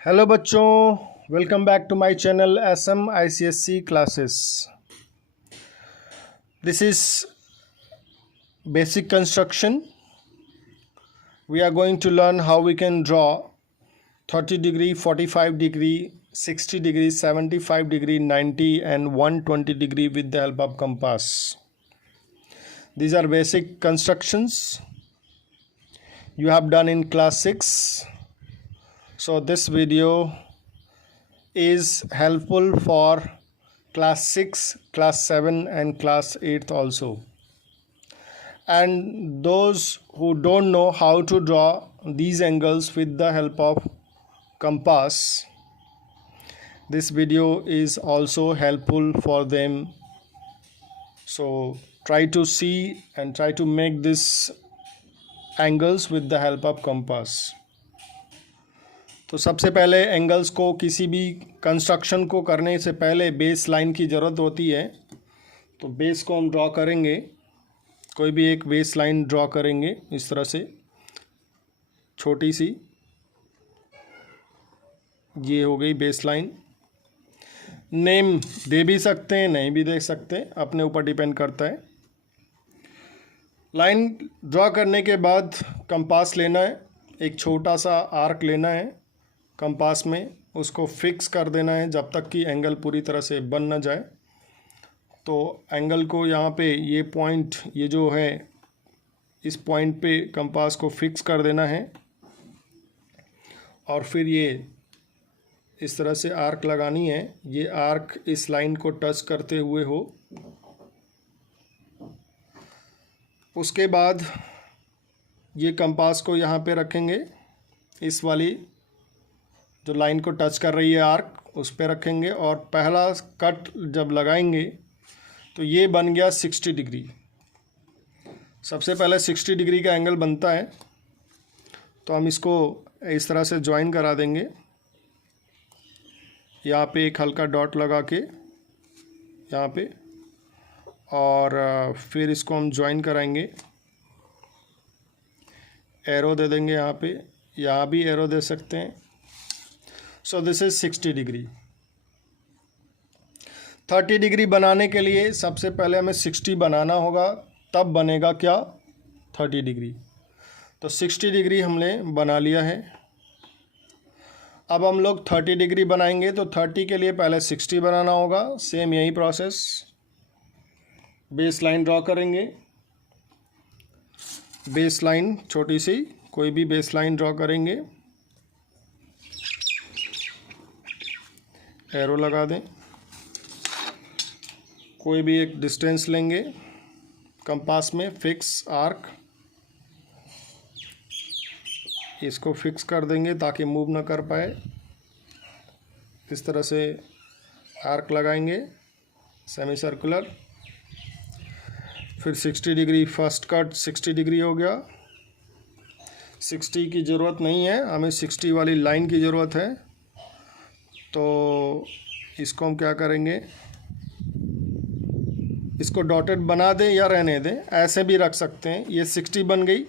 Hello बच्चों, welcome back to my channel SM ICSE classes. This is basic construction. We are going to learn how we can draw 30 degree, 45 degree, 60 degree, 75 degree, 90 and 120 degree with the help of compass. These are basic constructions you have done in class 6. So this video is helpful for class 6, class 7 and class 8 also. And those who don't know how to draw these angles with the help of compass, this video is also helpful for them. So try to see and try to make these angles with the help of compass. तो सबसे पहले angles को किसी भी construction को करने से पहले बेस लाइन की ज़रूरत होती है। तो बेस को हम ड्रॉ करेंगे, कोई भी एक बेस लाइन ड्रॉ करेंगे इस तरह से, छोटी सी। ये हो गई बेस लाइन। नेम दे भी सकते हैं, नहीं भी दे सकते, अपने ऊपर डिपेंड करता है। लाइन ड्रॉ करने के बाद कंपास लेना है, एक छोटा सा आर्क लेना है कंपास में, उसको फिक्स कर देना है जब तक कि एंगल पूरी तरह से बन ना जाए। तो एंगल को यहाँ पे ये पॉइंट, ये जो है इस पॉइंट पे कंपास को फिक्स कर देना है और फिर ये इस तरह से आर्क लगानी है। ये आर्क इस लाइन को टच करते हुए हो। उसके बाद ये कंपास को यहाँ पे रखेंगे, इस वाली जो लाइन को टच कर रही है आर्क, उस पे रखेंगे और पहला कट जब लगाएंगे तो ये बन गया 60 डिग्री। सबसे पहले 60 डिग्री का एंगल बनता है। तो हम इसको इस तरह से ज्वाइन करा देंगे, यहाँ पे एक हल्का डॉट लगा के यहाँ पे, और फिर इसको हम ज्वाइन कराएंगे। एरो दे देंगे यहाँ पे, यहाँ भी एरो दे सकते हैं। So this is 60 degree. 30 degree बनाने के लिए सबसे पहले हमें 60 बनाना होगा, तब बनेगा क्या 30 डिग्री। तो 60 डिग्री हमने बना लिया है। अब हम लोग 30 डिग्री बनाएंगे, तो 30 के लिए पहले 60 बनाना होगा। सेम यही प्रोसेस, बेस लाइन ड्रॉ करेंगे। बेस लाइन छोटी सी, कोई भी बेस लाइन ड्रॉ करेंगे, एरो लगा दें। कोई भी एक डिस्टेंस लेंगे कंपास में, फिक्स आर्क, इसको फिक्स कर देंगे ताकि मूव ना कर पाए। इस तरह से आर्क लगाएंगे सेमी सर्कुलर। फिर 60 डिग्री, फर्स्ट कट 60 डिग्री हो गया। 60 की ज़रूरत नहीं है, हमें 60 वाली लाइन की ज़रूरत है। तो इसको हम क्या करेंगे, इसको डॉटेड बना दें या रहने दें, ऐसे भी रख सकते हैं। ये 60 बन गई।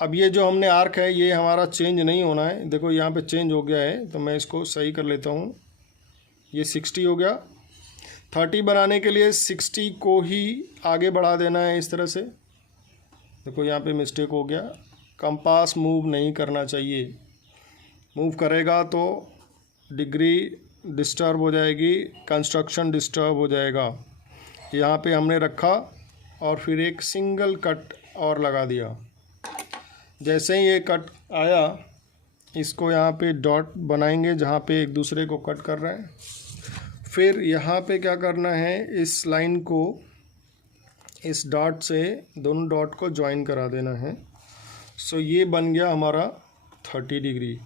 अब ये जो हमने आर्क है ये हमारा चेंज नहीं होना है। देखो यहाँ पे चेंज हो गया है, तो मैं इसको सही कर लेता हूँ। ये 60 हो गया। 30 बनाने के लिए 60 को ही आगे बढ़ा देना है इस तरह से। देखो यहाँ पे मिस्टेक हो गया, कंपास मूव नहीं करना चाहिए। मूव करेगा तो डिग्री डिस्टर्ब हो जाएगी, कंस्ट्रक्शन डिस्टर्ब हो जाएगा। यहाँ पे हमने रखा और फिर एक सिंगल कट और लगा दिया। जैसे ही ये कट आया, इसको यहाँ पे डॉट बनाएंगे जहाँ पे एक दूसरे को कट कर रहा है। फिर यहाँ पे क्या करना है, इस लाइन को इस डॉट से दोनों डॉट को ज्वाइन करा देना है। सो ये बन गया हमारा 30 डिग्री।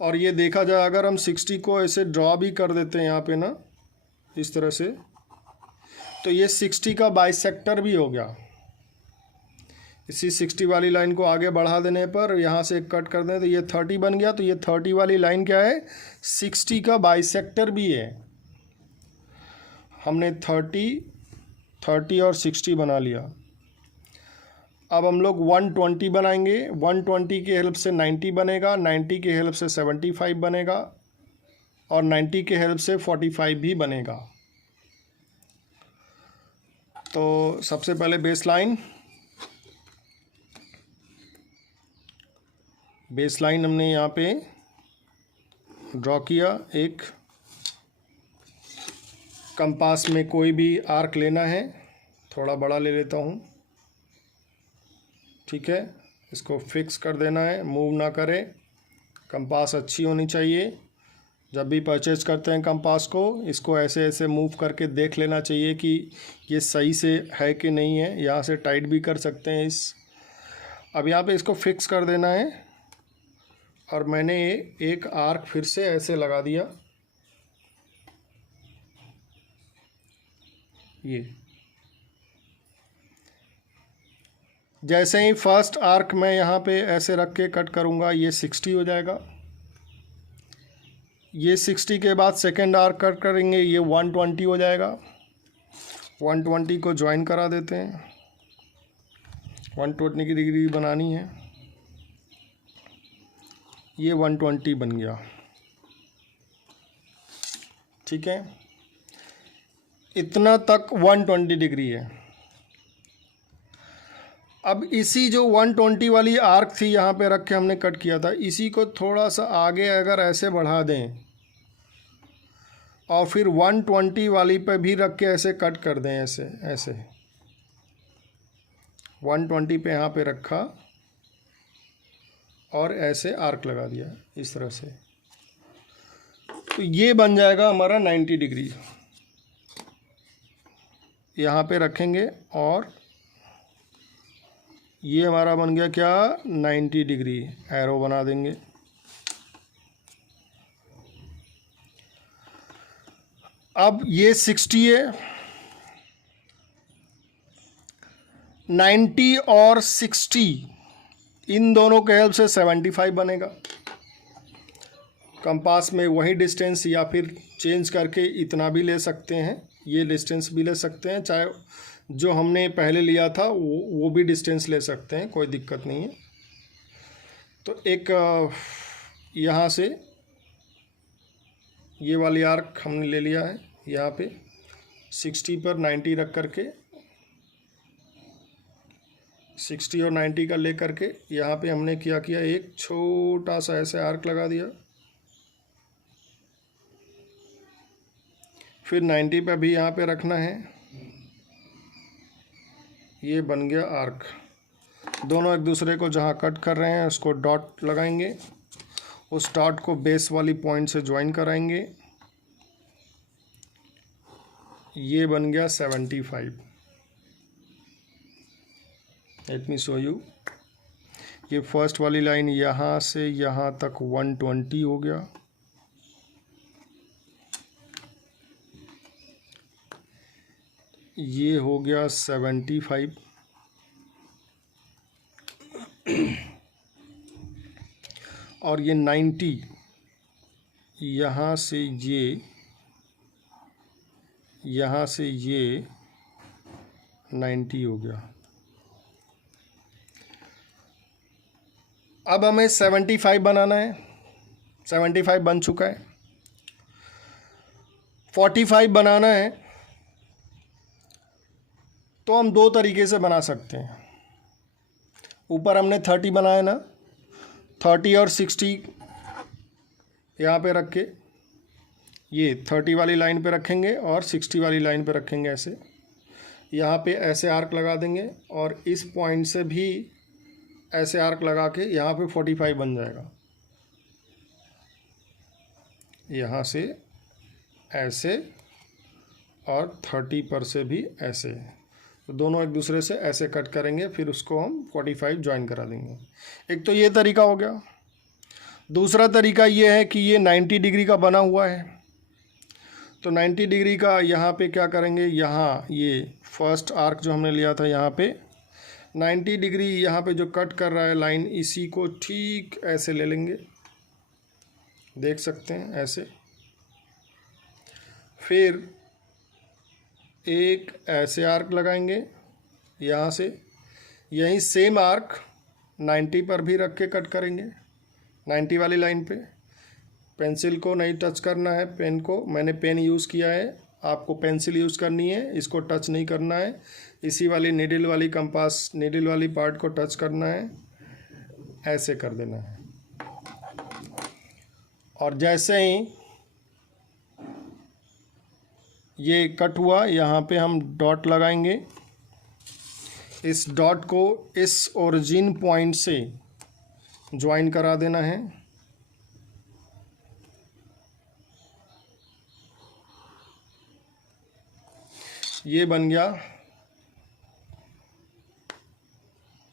और ये देखा जाए, अगर हम 60 को ऐसे ड्रॉ भी कर देते हैं यहाँ पे ना, इस तरह से, तो ये 60 का बाइसेक्टर भी हो गया। इसी 60 वाली लाइन को आगे बढ़ा देने पर यहाँ से कट कर दें तो ये 30 बन गया। तो ये 30 वाली लाइन क्या है, 60 का बाइसेक्टर भी है। हमने 30 और 60 बना लिया। अब हम लोग 120 बनाएंगे। 120 की हेल्प से 90 बनेगा, 90 की हेल्प से 75 बनेगा और 90 की हेल्प से 45 भी बनेगा। तो सबसे पहले बेस लाइन हमने यहाँ पे ड्रॉ किया। एक कंपास में कोई भी आर्क लेना है, थोड़ा बड़ा ले लेता हूँ, ठीक है। इसको फिक्स कर देना है, मूव ना करें। कंपास अच्छी होनी चाहिए। जब भी परचेज करते हैं कंपास को, इसको ऐसे ऐसे मूव करके देख लेना चाहिए कि ये सही से है कि नहीं है। यहाँ से टाइट भी कर सकते हैं अब यहाँ पे इसको फिक्स कर देना है। और मैंने एक आर्क फिर से ऐसे लगा दिया, ये जैसे ही फर्स्ट आर्क मैं यहाँ पे ऐसे रख के कट करूँगा, ये 60 हो जाएगा। ये 60 के बाद सेकेंड आर्क कट करेंगे, ये 120 हो जाएगा। 120 को ज्वाइन करा देते हैं, 120 की डिग्री बनानी है। ये 120 बन गया, ठीक है। इतना तक 120 डिग्री है। अब इसी जो 120 वाली आर्क थी यहाँ पे रख के हमने कट किया था, इसी को थोड़ा सा आगे अगर ऐसे बढ़ा दें और फिर 120 वाली पे भी रख के ऐसे कट कर दें, ऐसे ऐसे 120 पे यहाँ पे रखा और ऐसे आर्क लगा दिया इस तरह से, तो ये बन जाएगा हमारा 90 डिग्री। यहाँ पे रखेंगे और ये हमारा बन गया क्या, 90 डिग्री। एरो बना देंगे। अब ये 60 है, 90 और 60 इन दोनों के हेल्प से 75 बनेगा। कंपास में वही डिस्टेंस या फिर चेंज करके इतना भी ले सकते हैं, ये डिस्टेंस भी ले सकते हैं, चाहे जो हमने पहले लिया था वो भी डिस्टेंस ले सकते हैं, कोई दिक्कत नहीं है। तो एक यहाँ से ये वाली आर्क हमने ले लिया है, यहाँ पे 60 पर 90 रख करके 60 और 90 का ले करके यहाँ पे हमने क्या किया, एक छोटा सा ऐसे आर्क लगा दिया। फिर 90 पे भी यहाँ पे रखना है। ये बन गया आर्क। दोनों एक दूसरे को जहाँ कट कर रहे हैं उसको डॉट लगाएंगे, उस डॉट को बेस वाली पॉइंट से ज्वाइन कराएंगे। ये बन गया 75। Let me show you. ये फर्स्ट वाली लाइन यहाँ से यहाँ तक 120 हो गया। ये हो गया 75 और ये 90 यहाँ से ये 90 हो गया। अब हमें 75 बनाना है। 75 बन चुका है। 45 बनाना है तो हम दो तरीके से बना सकते हैं। ऊपर हमने 30 बनाया ना, 30 और 60 यहाँ पे रख के ये 30 वाली लाइन पे रखेंगे और 60 वाली लाइन पे रखेंगे। ऐसे यहाँ पे ऐसे आर्क लगा देंगे और इस पॉइंट से भी ऐसे आर्क लगा के यहाँ पे 45 बन जाएगा। यहाँ से ऐसे और 30 पर से भी ऐसे, तो दोनों एक दूसरे से ऐसे कट करेंगे, फिर उसको हम 45 ज्वाइन करा देंगे। एक तो ये तरीका हो गया। दूसरा तरीका ये है कि ये 90 डिग्री का बना हुआ है, तो 90 डिग्री का यहाँ पे क्या करेंगे, यहाँ ये फर्स्ट आर्क जो हमने लिया था यहाँ पे 90 डिग्री यहाँ पे जो कट कर रहा है लाइन, इसी को ठीक ऐसे ले लेंगे, देख सकते हैं ऐसे। फिर एक ऐसे आर्क लगाएंगे यहाँ से, यहीं सेम आर्क 90 पर भी रख के कट करेंगे, 90 वाली लाइन पे। पेंसिल को नहीं टच करना है, पेन को, मैंने पेन यूज़ किया है, आपको पेंसिल यूज़ करनी है, इसको टच नहीं करना है। इसी वाली नीडल वाली कंपास, नीडल वाली पार्ट को टच करना है, ऐसे कर देना है। और जैसे ही ये कट हुआ, यहाँ पे हम डॉट लगाएंगे। इस डॉट को इस ओरिजिन पॉइंट से ज्वाइन करा देना है। ये बन गया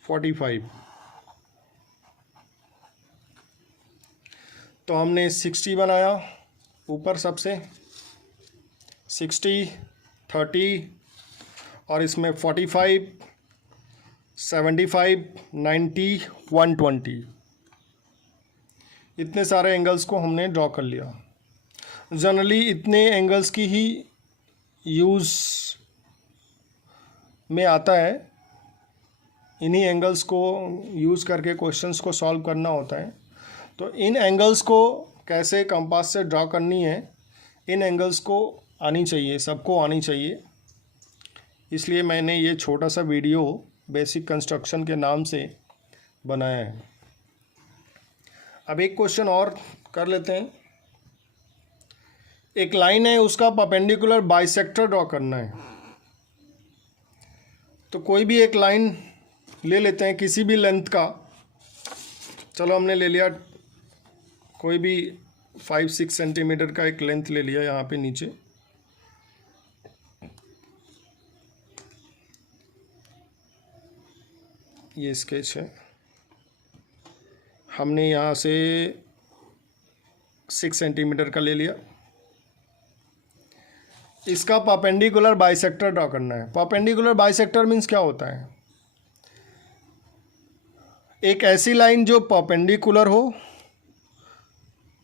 45। तो हमने 60 बनाया ऊपर सबसे, 60, 30 और इसमें 45, 75, 90, 120, इतने सारे एंगल्स को हमने ड्रॉ कर लिया। जनरली इतने एंगल्स की ही यूज़ में आता है, इन्हीं एंगल्स को यूज़ करके क्वेश्चंस को सॉल्व करना होता है। तो इन एंगल्स को कैसे कंपास से ड्रॉ करनी है, इन एंगल्स को आनी चाहिए, सबको आनी चाहिए। इसलिए मैंने ये छोटा सा वीडियो बेसिक कंस्ट्रक्शन के नाम से बनाया है। अब एक क्वेश्चन और कर लेते हैं। एक लाइन है, उसका परपेंडिकुलर बाइसेक्टर ड्रॉ करना है। तो कोई भी एक लाइन ले लेते हैं किसी भी लेंथ का। चलो हमने ले लिया कोई भी 5-6 सेंटीमीटर का एक लेंथ ले लिया यहाँ पे नीचे। ये स्केच है, हमने यहाँ से 6 सेंटीमीटर का ले लिया। इसका परपेंडिकुलर बाइसेक्टर ड्रॉ करना है। परपेंडिकुलर बाइसेक्टर मीन्स क्या होता है? एक ऐसी लाइन जो परपेंडिकुलर हो,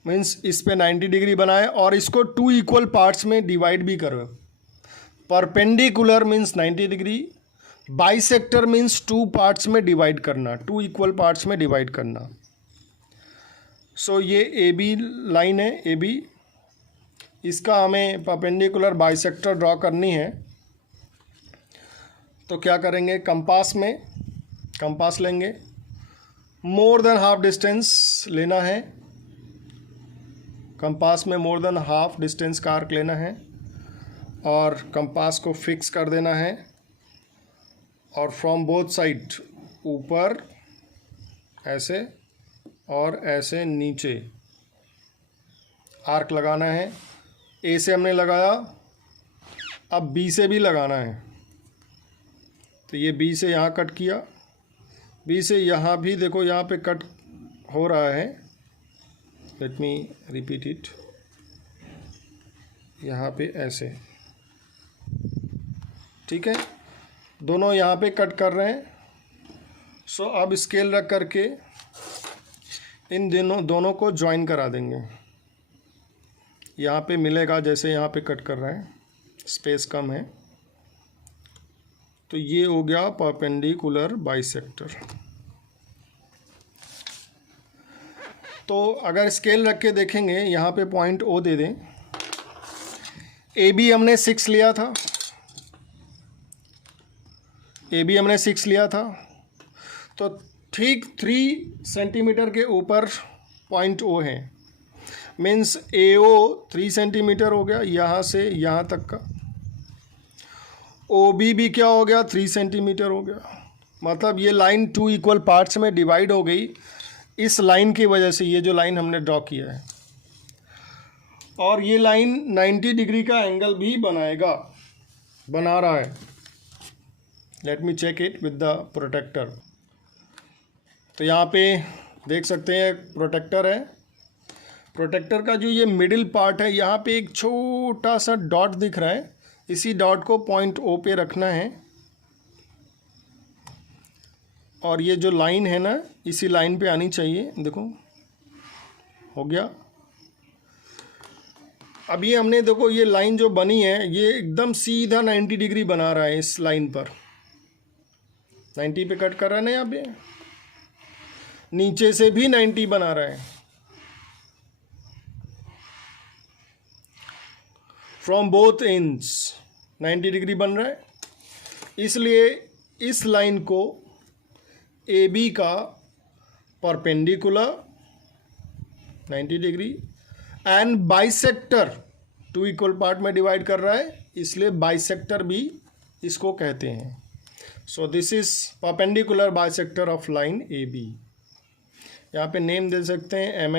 मीन्स इस पे 90 डिग्री बनाए और इसको 2 इक्वल पार्ट्स में डिवाइड भी करो। Perpendicular means 90 degree, bisector means 2 parts में डिवाइड करना, 2 इक्वल पार्ट्स में डिवाइड करना। सो ये ए बी लाइन है, ए बी, इसका हमें परपेंडिकुलर बाइसेक्टर ड्रॉ करनी है। तो क्या करेंगे, कंपास लेंगे, मोर देन हाफ डिस्टेंस लेना है। कंपास में मोर देन हाफ डिस्टेंस का आर्क लेना है और कंपास को फिक्स कर देना है और फ्रॉम बोथ साइड, ऊपर ऐसे और ऐसे नीचे आर्क लगाना है। ए से हमने लगाया, अब बी से भी लगाना है। तो ये बी से यहाँ कट किया, बी से यहाँ भी देखो यहाँ पे कट हो रहा है। लेट मी रिपीट इट, यहाँ पे ऐसे, ठीक है, दोनों यहाँ पे कट कर रहे हैं। सो अब स्केल रख करके इन दोनों को ज्वाइन करा देंगे। यहाँ पे मिलेगा, जैसे यहाँ पे कट कर रहे हैं, स्पेस कम है, तो ये हो गया परपेंडिकुलर बाइसेक्टर। तो अगर स्केल रख के देखेंगे, यहाँ पे पॉइंट ओ दे दें। ए बी हमने 6 लिया था, ए बी हमने 6 लिया था, तो ठीक 3 सेंटीमीटर के ऊपर पॉइंट ओ है। मीन्स ए ओ 3 सेंटीमीटर हो गया यहाँ से यहाँ तक का। ओ बी भी क्या हो गया, 3 सेंटीमीटर हो गया। मतलब ये लाइन 2 इक्वल पार्ट्स में डिवाइड हो गई इस लाइन की वजह से, ये जो लाइन हमने ड्रॉ किया है। और ये लाइन 90 डिग्री का एंगल भी बना रहा है। Let me check it with the protractor. तो यहाँ पे देख सकते हैं प्रोटेक्टर है। प्रोटेक्टर का जो ये मिडिल पार्ट है, यहाँ पे एक छोटा सा डॉट दिख रहा है, इसी डॉट को पॉइंट ओ पे रखना है। और ये जो लाइन है ना, इसी लाइन पे आनी चाहिए। देखो हो गया। अब ये हमने देखो, ये लाइन जो बनी है ये एकदम सीधा 90 डिग्री बना रहा है इस लाइन पर। 90 पे कट कर रहा है ना यहाँ पे, नीचे से भी 90 बना रहा है, फ्रॉम बोथ एंड्स 90 डिग्री बन रहा है। इसलिए इस लाइन को ए बी का perpendicular 90 degree and bisector 2 equal part में डिवाइड कर रहा है, इसलिए बाइसेक्टर भी इसको कहते हैं। So this is perpendicular bisector of line A B. यहाँ पे नेम दे सकते हैं एम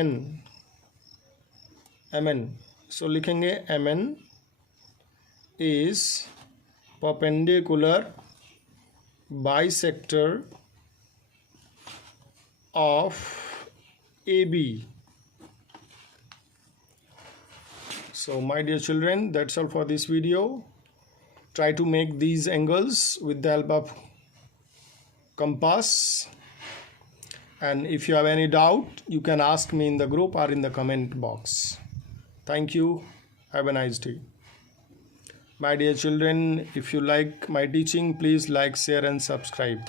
एन। सो लिखेंगे M N is perpendicular bisector of AB. So my dear children, that's all for this video. Try to make these angles with the help of compass, and if you have any doubt you can ask me in the group or in the comment box. Thank you. Have a nice day. My dear children, if you like my teaching, please like, share and subscribe.